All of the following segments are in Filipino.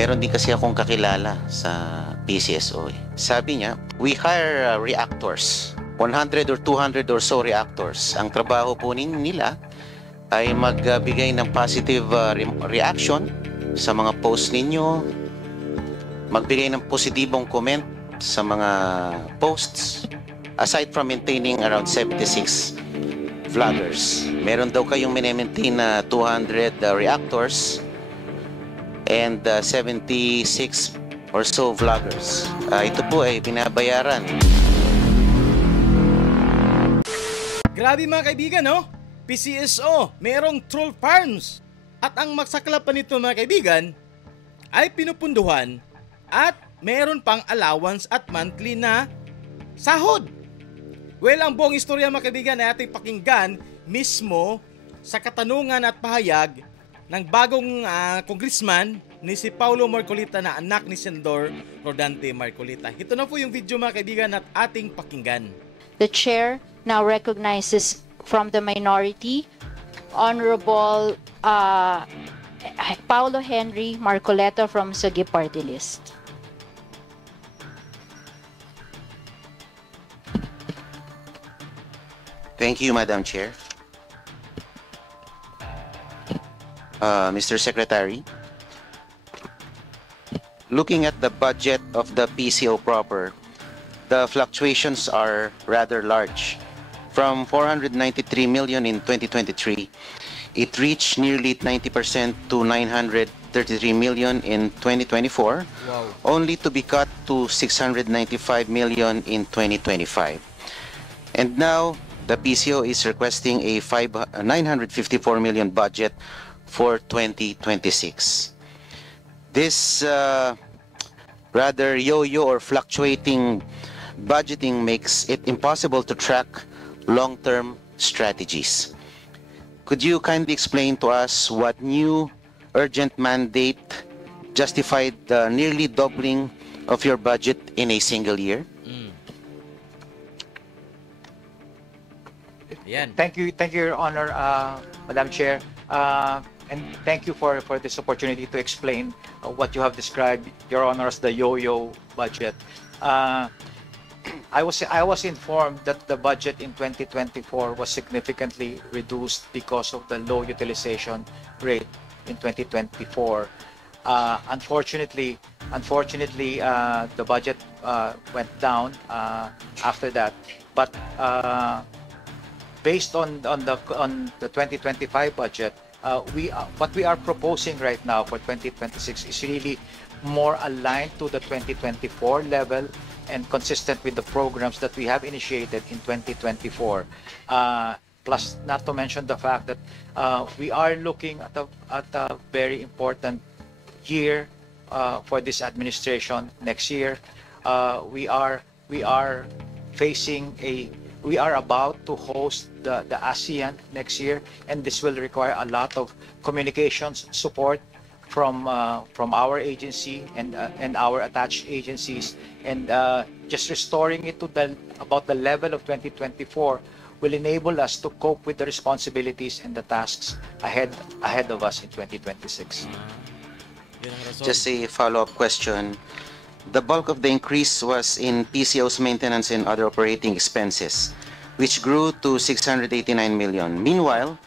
Meron din kasi akong kakilala sa PCSO. Sabi niya, we hire reactors. 100 or 200 or so reactors. Ang trabaho po nila ay magbigay ng positive reaction sa mga posts ninyo, magbigay ng positibong comment sa mga posts. Aside from maintaining around 76 vloggers, meron daw kayong maintain na 200 reactors and 76 or so vloggers. Ito po ay binabayaran. Grabe mga kaibigan, no? PCSO, merong troll farms. At ang magsaklap pa nito mga kaibigan ay pinupunduhan at meron pang allowance at monthly na sahod. Well, ang buong istorya mga kaibigan ay ating pakinggan mismo sa katanungan at pahayag ng bagong congressman ni si Paulo Marcolita na anak ni Senador Rodante Marcolita. Ito na po yung video mga kaibigan at ating pakinggan. The chair now recognizes from the minority, Honorable Paulo Henry Marcoleta from Sugi Party List. Thank you, Madam Chair. Mr. Secretary, looking at the budget of the PCO proper, the fluctuations are rather large. From 493 million in 2023, it reached nearly 90% to 933 million in 2024, only to be cut to 695 million in 2025. And now, the PCO is requesting a 954 million budget for 2026. This rather yo-yo or fluctuating budgeting makes it impossible to track long-term strategies. Could you kindly explain to us what new urgent mandate justified the nearly doubling of your budget in a single year? Thank you, Your Honor, Madam Chair, and thank you for this opportunity to explain what you have described, Your Honor, as the yo-yo budget. I was informed that the budget in 2024 was significantly reduced because of the low utilization rate in 2024. Unfortunately, the budget went down after that, but based on the 2025 budget, what we are proposing right now for 2026 is really more aligned to the 2024 level and consistent with the programs that we have initiated in 2024. Plus, not to mention the fact that we are looking at a very important year for this administration next year. We are about to host the ASEAN next year, and this will require a lot of communications support from our agency and our attached agencies, and just restoring it to about the level of 2024 will enable us to cope with the responsibilities and the tasks ahead of us in 2026. Just a follow-up question. The bulk of the increase was in PCO's maintenance and other operating expenses, which grew to 689 million. Meanwhile,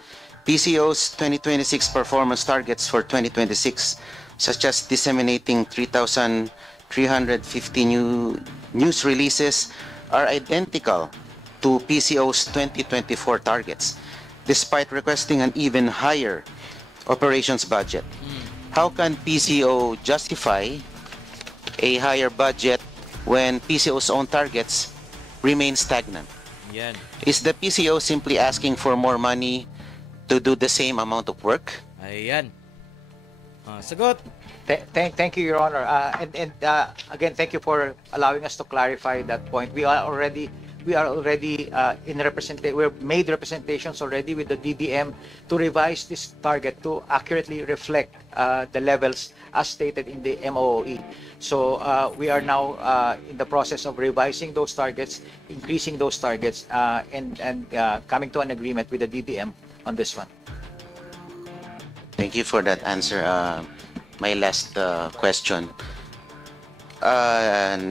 PCO's 2026 performance targets for 2026, such as disseminating 3,350 new news releases, are identical to PCO's 2024 targets, despite requesting an even higher operations budget. How can PCO justify a higher budget when PCO's own targets remain stagnant? Yan. Is the PCO simply asking for more money to do the same amount of work? Ayan. Sagot. Thank you, Your Honor. Again, thank you for allowing us to clarify that point. We are already we've made representations already with the DBM to revise this target to accurately reflect the levels as stated in the MOE. So we are now in the process of revising those targets, increasing those targets, and coming to an agreement with the DBM on this one. Thank you for that answer, my last question.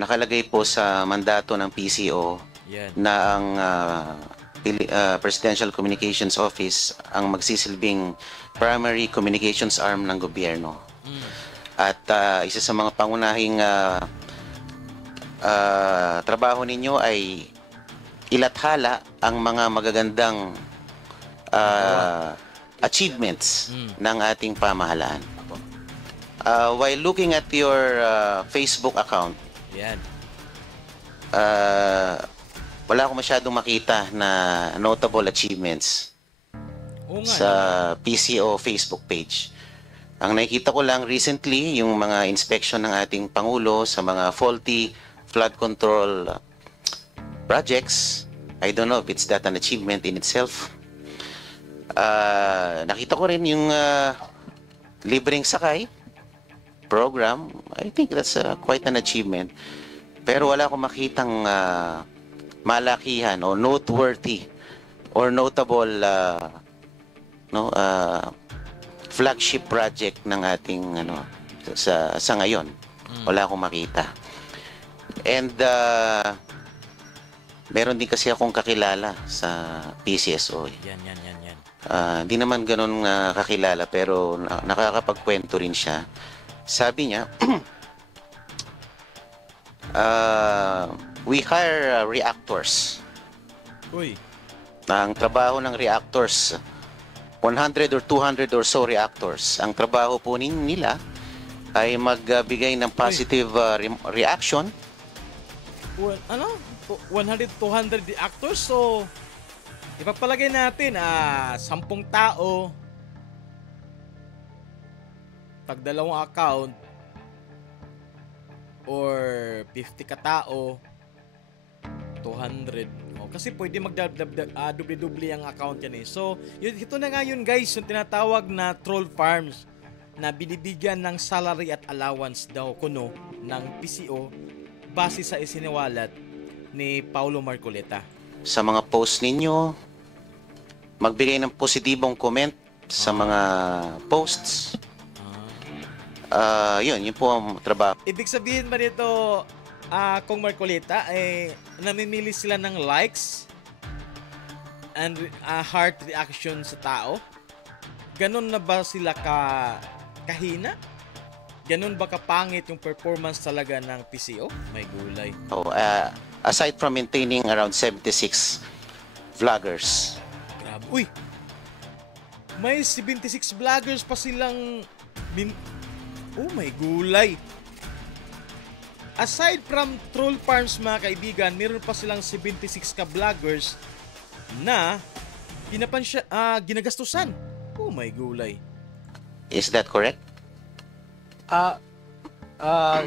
Nakalagay po sa mandato ng PCO Yan. na ang Presidential Communications Office ang magsisilbing primary communications arm ng gobyerno. At isa sa mga pangunahing trabaho ninyo ay ilathala ang mga magagandang achievements ng ating pamahalaan. While looking at your Facebook account, Yan. wala akong masyadong makita na notable achievements Oo nga. sa PCO Facebook page. Ang nakikita ko lang recently, yung mga inspection ng ating Pangulo sa mga faulty flood control projects. I don't know if it's that an achievement in itself. Nakita ko rin yung libreng sakay program. I think that's quite an achievement. Pero wala akong makitang malakihan o noteworthy or notable flagship project ng ating sa ngayon. Wala akong makita. And meron din kasi akong kakilala sa PCSO. Yan. Hindi naman ganun kakilala pero nakakapagkwento rin siya. Sabi niya, we hire reactors. Uy. Ang trabaho ng reactors, 100 or 200 or so reactors. Ang trabaho po nila ay magbigay ng positive reaction. 100, 200 reactors. So, ipapalagay natin 10 tao. Pag dalawang account or 50 katao, 200. Kasi pwede magdubli-dubli ang account yan eh. So, ito na nga yun guys, yung tinatawag na troll farms na binibigyan ng salary at allowance daw kuno ng PCO base sa isiniwalat ni Paulo Marcoleta. Sa mga post ninyo, magbigay ng positibong comment sa mga posts. Yun po ang trabaho. Ibig sabihin ba nito, kung Marcoleta, namimili sila ng likes and heart reaction sa tao? Ganon na ba sila kahina? Ganon ba kapangit yung performance talaga ng PCO? May gulay. Aside from maintaining around 76 vloggers. Grabe. Uy! May 76 vloggers pa silang oh my gulay. Aside from troll farms mga kaibigan, meron pa silang 76 ka-vloggers na ginagastusan. Oh my gulay. Is that correct?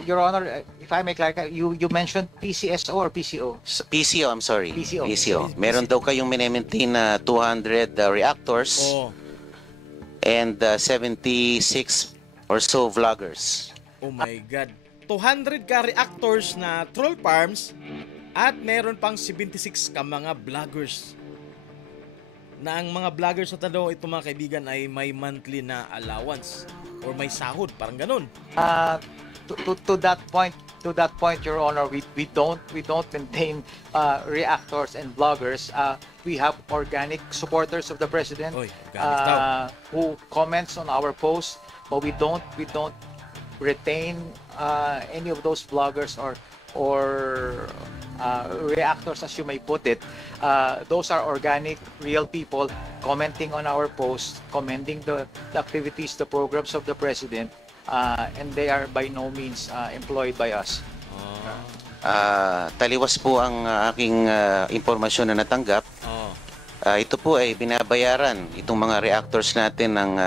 Your Honor, if I may clarify, you mentioned PCSO or PCO? PCO, I'm sorry. PCO. Meron daw kayong mini-maintain na 200 reactors and 76 or so vloggers. Oh my God. 200 ka reactors na troll farms at meron pang 76 ka mga vloggers. Na ang mga vloggers sa tanong ito mga kaibigan ay may monthly na allowance or may sahod, parang ganun. To that point, Your Honor, we don't maintain reactors and bloggers. We have organic supporters of the president who comments on our posts, but we don't retain any of those bloggers or reactors, as you may put it. Those are organic, real people commenting on our posts, commenting the activities, the programs of the president. And they are by no means employed by us. Taliwas po ang aking impormasyon na natanggap. Ito po ay binabayaran itong mga reactors natin ng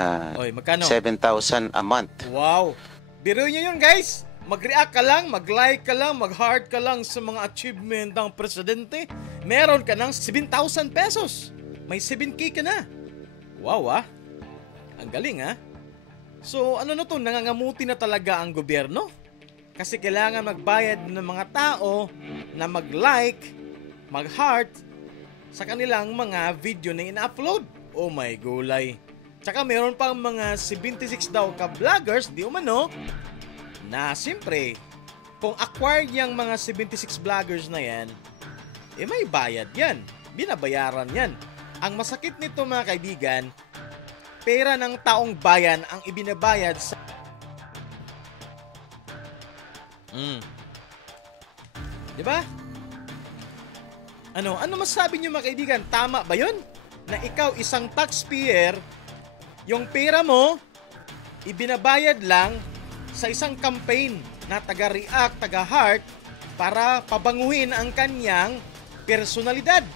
7,000 a month. Wow! Biro nyo yun guys! Mag-react ka lang, mag-like ka lang, mag-heart ka lang sa mga achievement ng presidente. Meron ka ng 7,000 pesos. May 7K ka na. Wow Ang galing So ano na to, nangangamuti na talaga ang gobyerno? Kasi kailangan magbayad ng mga tao na mag-like, mag-heart sa kanilang mga video na ina-upload. Oh my gulay. Tsaka meron pang mga 76 daw ka-vloggers, di umano, na siyempre, kung acquired yung mga 76 vloggers na yan, may bayad yan. Binabayaran yan. Ang masakit nito mga kaibigan, pera ng taong bayan ang ibinabayad sa... Diba? Ano masabi niyo mga kaibigan? Tama ba yun? Na ikaw isang taxpayer, yung pera mo, ibinabayad lang sa isang campaign na taga-react, taga-heart, para pabanguhin ang kanyang personalidad.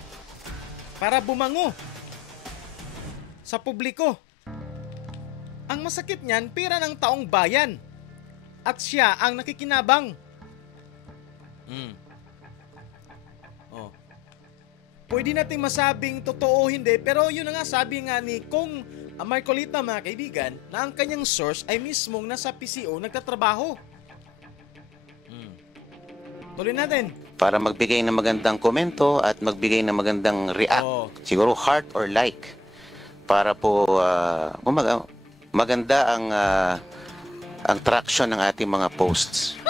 Para bumango sa publiko. Ang masakit niyan, pera ng taong bayan. At siya ang nakikinabang. Pwede natin masabing totoo hindi, pero yun na nga, sabi nga ni Kong Marcolita mga kaibigan, na ang kanyang source ay mismong nasa PCO nagtatrabaho. Tuloy natin. Para magbigay ng magandang komento at magbigay ng magandang react. Siguro heart or like. Para po maganda ang traction ng ating mga posts.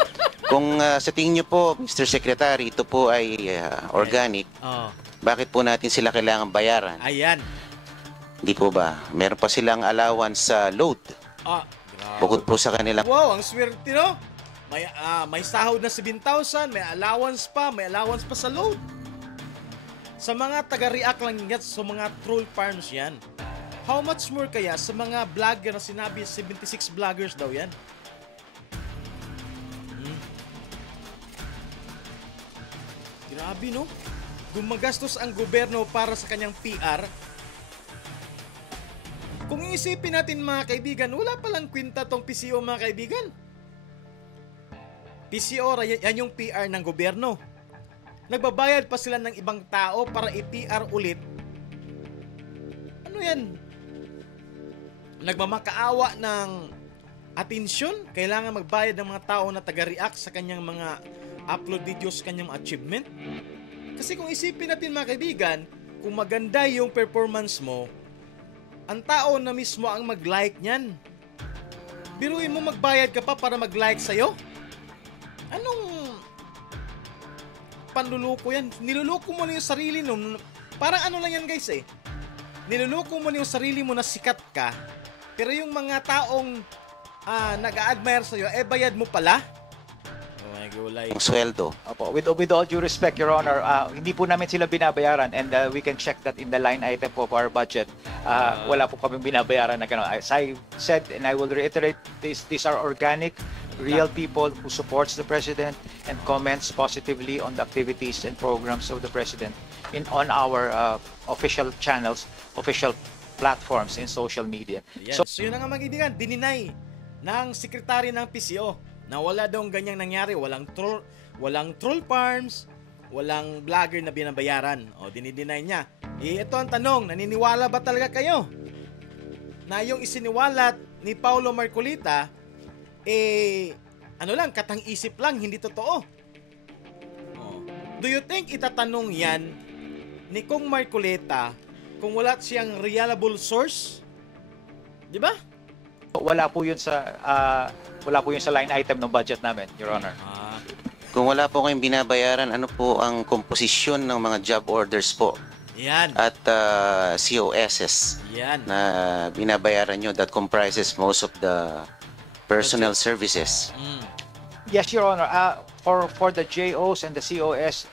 Kung sa tingin nyo po, Mr. Secretary, ito po ay organic, bakit po natin sila kailangan bayaran? Ayan. Hindi po ba? Meron pa silang allowance sa load. Bukod po sa kanilang... Wow, ang swerte, no? May sahod na 7,000, may allowance pa sa load. Sa mga taga-react lang yan, sa mga troll farms yan. How much more kaya sa mga vlogger na sinabi, 76 vloggers daw yan? Grabe, no? Gumagastos ang gobyerno para sa kanyang PR. Kung iisipin natin mga kaibigan, wala palang kwenta tong PCO mga kaibigan. PCO, yan yung PR ng gobyerno. Nagbabayad pa sila ng ibang tao para i-PR ulit. Ano yan? Nagmamakaawa ng atensyon? Kailangan magbayad ng mga tao na taga-react sa kanyang mga upload videos, kanyang achievement? Kasi kung isipin natin mga kaibigan, kung maganda yung performance mo, ang tao na mismo ang mag-like niyan. Biruin mo magbayad ka pa para mag-like sa'yo? Anong panluloko yan? Niluloko mo na yung sarili mo. Parang ano lang yan guys eh. Niluloko mo na yung sarili mo na sikat ka, pero yung mga taong nag-a-admire sa'yo, bayad mo pala? Ang sweldo. Opo, with all due respect, Your Honor, hindi po namin sila binabayaran, and we can check that in the line item po of our budget. Wala po kami binabayaran na gano'n. As I said, and I will reiterate, these are organic, real people who supports the President and comments positively on the activities and programs of the President on our official channels, official platforms in social media. Yes. So yun na nga mga kaibigan, dininay ng sekretary ng PCO na wala daw ganyang nangyari, walang troll farms, walang vlogger na binabayaran. Dinideny niya. Ito ang tanong, naniniwala ba talaga kayo na yung isiniwalat ni Paulo Marcolita katang-isip lang, hindi totoo? Do you think itatanong yan ni Kong Marcolita kung wala siyang reliable source? Di ba? Wala po yun sa line item ng budget namin, Your Honor. Kung wala po kayong binabayaran, ano po ang komposisyon ng mga job orders po? Yan. At COSs na binabayaran nyo that comprises most of the personnel services? Yes, Your Honor. For the JOs and the COS,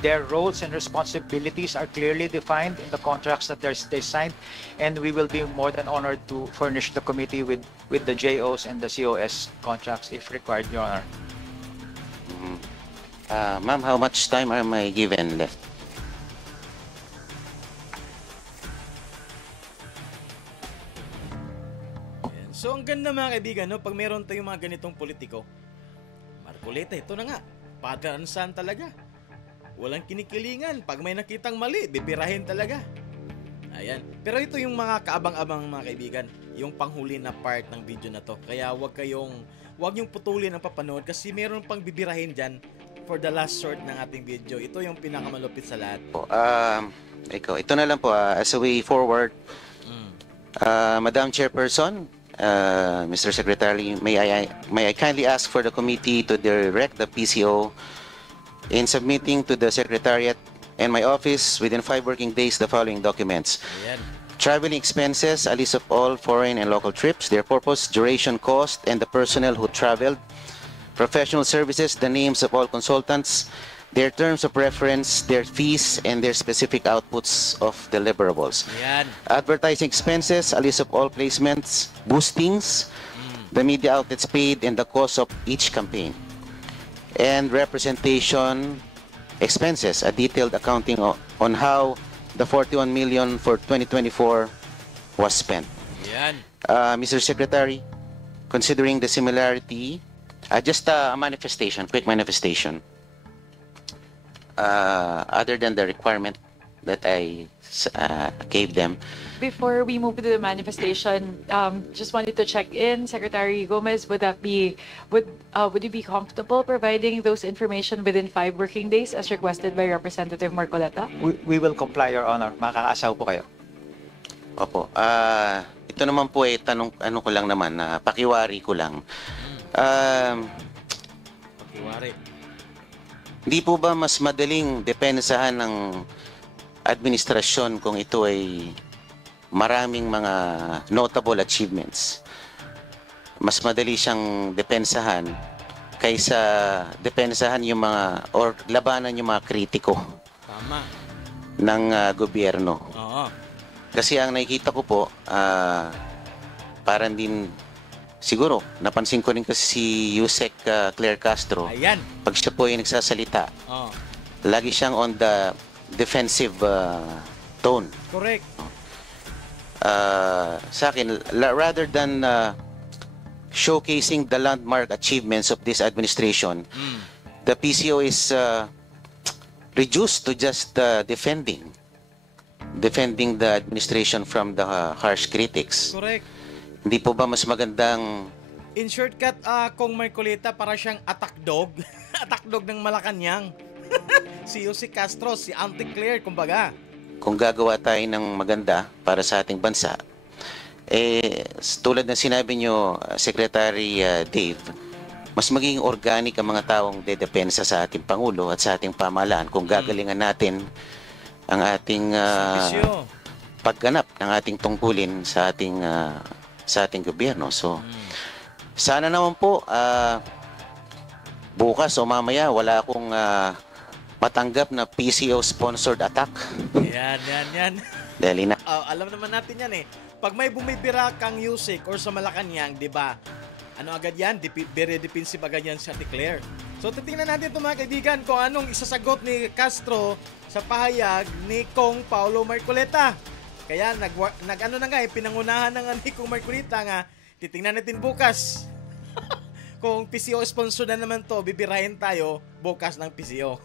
their roles and responsibilities are clearly defined in the contracts that they signed, and we will be more than honored to furnish the committee with the JOs and the COS contracts if required, Your Honor. Ma'am, how much time am I given left? So ang ganda mga kaibigan, no? Pag meron tayong mga ganitong politiko, Marcolita, ito na nga, padaansan talaga. Walang kinikilingan. Pag may nakitang mali, bibirahin talaga. Ayan. Pero ito yung mga kaabang-abang mga kaibigan, yung panghuli na part ng video na to. Kaya wag niyong putulin ang papanood kasi meron pang bibirahin dyan for the last short ng ating video. Ito yung pinakamalupit sa lahat. Ito na lang po, as a way forward, Madam Chairperson, Mr. Secretary, may I kindly ask for the committee to direct the PCO in submitting to the Secretariat and my office within 5 working days the following documents. Ayan. Traveling expenses, a list of all foreign and local trips, their purpose, duration, cost, and the personnel who traveled. Professional services, the names of all consultants, their terms of reference, their fees, and their specific outputs of deliverables. Ayan. Advertising expenses, a list of all placements, boostings, the media outlets paid, and the cost of each campaign. And representation expenses, a detailed accounting on how the 41 million for 2024 was spent. Ayan. Mr. Secretary, considering the similarity, just a manifestation, quick manifestation. Other than the requirement that I gave them, Before we move to the manifestation, just wanted to check in, Secretary Gomez, would you be comfortable providing those information within 5 working days as requested by Representative Marcoleta? We will comply, Your Honor. Makakaasaw po kayo. opo, ito naman po ay tanong, ano ko lang naman, pakiwari ko lang. Pakiwari. Hindi po ba mas madaling depensahan ng administrasyon kung ito ay maraming mga notable achievements? Mas madali siyang depensahan kaysa depensahan yung mga or labanan yung mga kritiko Tama. ng gobyerno. Oo. Kasi ang nakikita ko po, parang din siguro, napansin ko rin kasi si Yusek Claire Castro, Ayan. pag siya po ay nagsasalita, Oo. lagi siyang on the defensive tone. Correct. Sa akin, rather than showcasing the landmark achievements of this administration, the PCO is reduced to just defending the administration from the harsh critics. Correct. Hindi po ba mas magandang In shortcut, kung Marcoleta, para siyang attack dog. Attack dog ng Malacanang. Si Jose Castro, si Auntie Claire, kumbaga. kung gagawa tayo ng maganda para sa ating bansa, tulad ng sinabi nyo, Secretary Dave, mas magiging organic ang mga taong dedepensa sa ating Pangulo at sa ating pamahalaan kung gagalingan natin ang ating Bisyo. pagganap ng ating tungkulin sa ating gobyerno. So, sana naman po bukas o mamaya wala akong matanggap na PCO-sponsored attack. Yan. Dahil Alam naman natin yan eh. Pag may bumibira kang Yusek or sa Malacanang, di ba? Ano agad yan? Very defensive agad yan sa Claire. So, titingnan natin ito mga kaibigan kung anong isasagot ni Castro sa pahayag ni Kong Paulo Marcoleta. Kaya nag-ano na nga pinangunahan na nga ni Kong Marcoleta nga, titingnan natin bukas. Kung PCO sponsor na naman to, bibirahin tayo bukas ng PCO.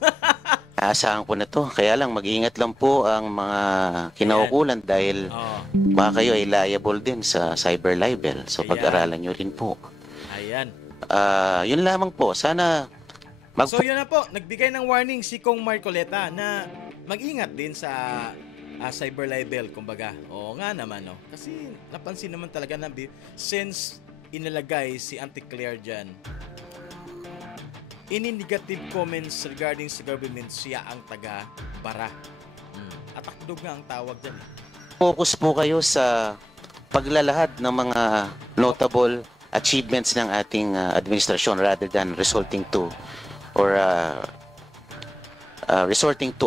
Aasahan ko na to. Kaya lang, mag-iingat lang po ang mga kinaukulan dahil baka kayo ay liable din sa cyber libel. So, Ayan. pag-aralan nyo rin po. Ayan. Yun lamang po. Sana So yun na po, nagbigay ng warning si Kong Marcoleta na mag-ingat din sa cyber libel, kumbaga. Oo nga naman, no? Kasi napansin naman talaga na since inilagay si Auntie Claire dyan, any negative comments regarding sa government, siya ang taga-bara. Atakdog nga ang tawag dyan eh. focus po kayo sa paglalahad ng mga notable achievements ng ating administrasyon rather than resorting to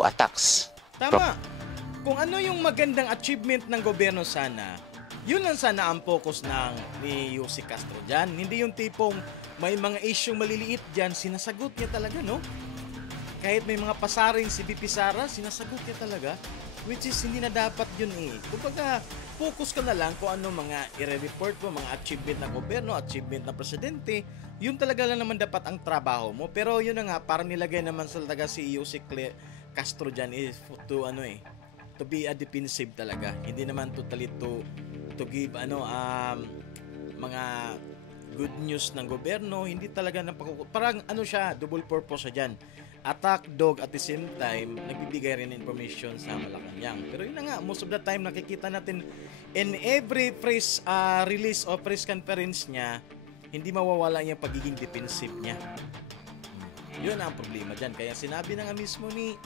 attacks. Tama. Kung ano yung magandang achievement ng gobyerno sana, yun lang sana ang focus ni Jose Castro dyan. Hindi yung tipong may mga issue maliliit dyan, sinasagot niya talaga, no? Kahit may mga pasaring si BP Sara, sinasagot niya talaga. Which is, hindi na dapat yun eh. Kumbaga, focus ka na lang kung ano mga i-report mo, mga achievement ng gobyerno, achievement ng presidente. Yun talaga lang naman dapat ang trabaho mo. Pero yun na nga, parang nilagay naman sa talaga si Jose Castro dyan is to be a defensive talaga. Hindi naman totally to give mga good news ng gobyerno, hindi talaga parang ano siya, double purpose siya dyan. Attack dog at the same time, nagbibigay rin information sa Malacanang. Pero yun na nga, most of the time nakikita natin in every press release o press conference niya, hindi mawawala yung pagiging defensive niya. Yun ang problema dyan. Kaya sinabi na nga mismo ni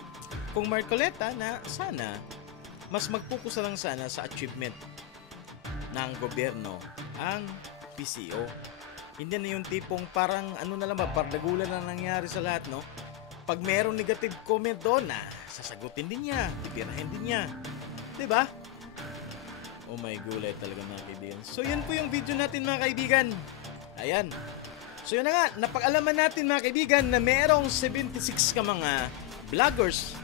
Kung Marcoleta na sana mas mag-focus lang sana sa achievement ng gobyerno ang PCO. Hindi na yung tipong parang ano na lang ba, pardagulan na nangyari sa lahat, no? Pag merong negative comment doon, sasagutin din niya, bibirahin din niya. Diba? Oh my gulay talaga mga kaibigan. So yun po yung video natin mga kaibigan. Ayan. So yun na nga, napag-alaman natin mga kaibigan na merong 76 ka mga vloggers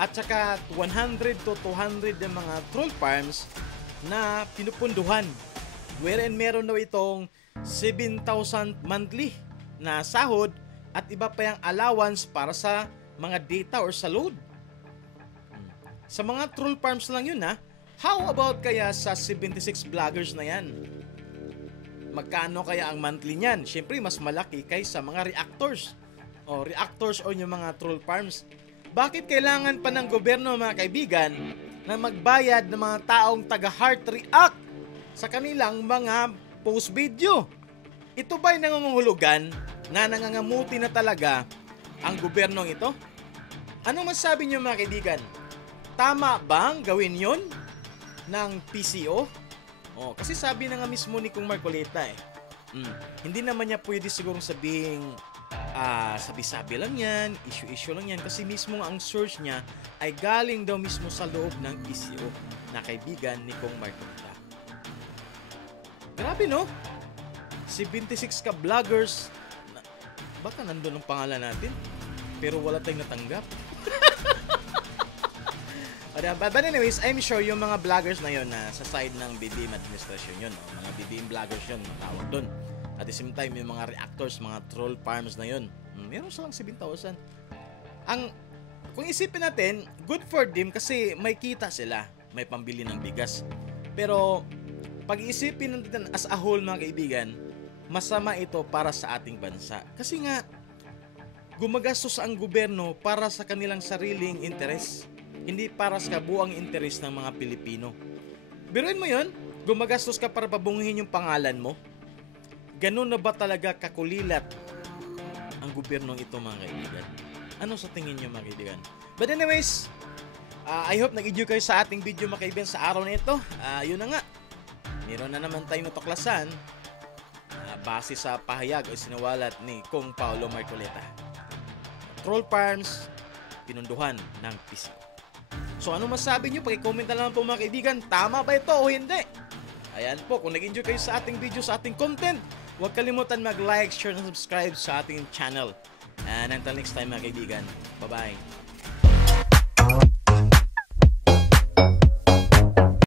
at saka 100 to 200 ng mga troll farms na pinupunduhan. Wherein meron daw itong 7,000 monthly na sahod at iba pa yung allowance para sa mga data or sa load. Sa mga troll farms lang yun ha. How about kaya sa 76 vloggers na yan? Magkano kaya ang monthly niyan? Siyempre mas malaki kaysa mga reactors. O reactors o yung mga troll farms. Bakit kailangan pa ng gobyerno mga kaibigan na magbayad ng mga taong taga-heart react sa kanilang mga post video? Ito ba'y nangangahulugan na nangangamuti na talaga ang gobyernong ito? Anong masasabi niyo mga kaibigan? Tama bang gawin yon ng PCO? Oh, kasi sabi na nga mismo ni Kung Marcoleta hindi naman niya pwede sigurong sabihin sabi-sabi lang yan, issue-issue lang yan kasi mismo ang source niya ay galing daw mismo sa loob ng PCO na kaibigan ni Kung Marcoleta. Grabe no? 76 ka vloggers baka nandun ang pangalan natin pero wala tayong natanggap. But anyways, I'm sure yung mga vloggers na yun na sa side ng BBM administration yun, mga BBM vloggers yun, matawag dun. At the same time, yung mga reactors, mga troll farms na yun, meron silang 7,000. Kung isipin natin, good for them kasi may kita sila, may pambili ng bigas. Pero, pag-iisipin natin as a whole mga kaibigan, masama ito para sa ating bansa. Kasi nga, gumagastos ang gobyerno para sa kanilang sariling interes. Hindi para sa kabuang interes ng mga Pilipino. Biruin mo yun, gumagastos ka para pabungihin yung pangalan mo. Ganun na ba talaga kakulilat ang gobyernong ito mga kaibigan? Ano sa tingin nyo mga kaibigan? But anyways, I hope nag-enjoy kayo sa ating video mga kaibigan sa araw na ito. Yun na nga, meron na naman tayong natuklasan base sa pahayag o sinawalat ni Kung Paulo Marcoleta. Troll farms, pinunduhan ng PCO. So ano masabi nyo? Pag-comment na lang po mga kaibigan, tama ba ito o hindi? Ayan po, kung nag-enjoy kayo sa ating video, sa ating content, huwag kalimutan mag-like, share, and subscribe sa ating channel. And until next time mga kaibigan, bye-bye.